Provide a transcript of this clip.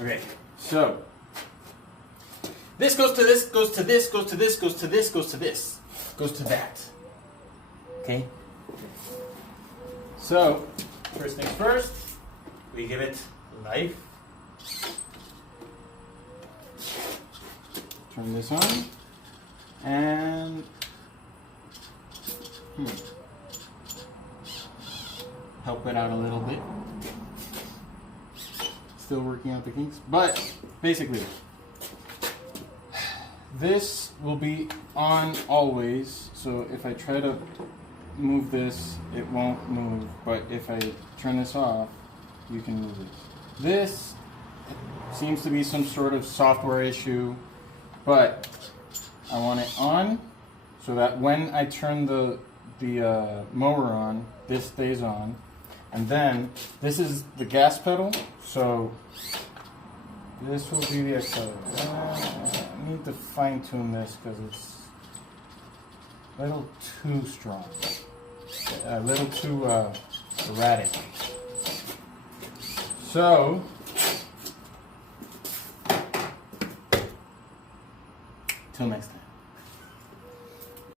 Okay, so this goes to this, goes to this, goes to this, goes to this, goes to this, goes to that. Okay? So, first things first, we give it life. Turn this on. And help it out a little bit. Still working out the kinks, but basically this will be on always, so if I try to move this it won't move, but if I turn this off you can move it. This seems to be some sort of software issue, but I want it on so that when I turn the mower on, this stays on. And then this is the gas pedal, so this will be the accelerator. I need to fine tune this because it's a little too strong, a little too erratic. So till next time.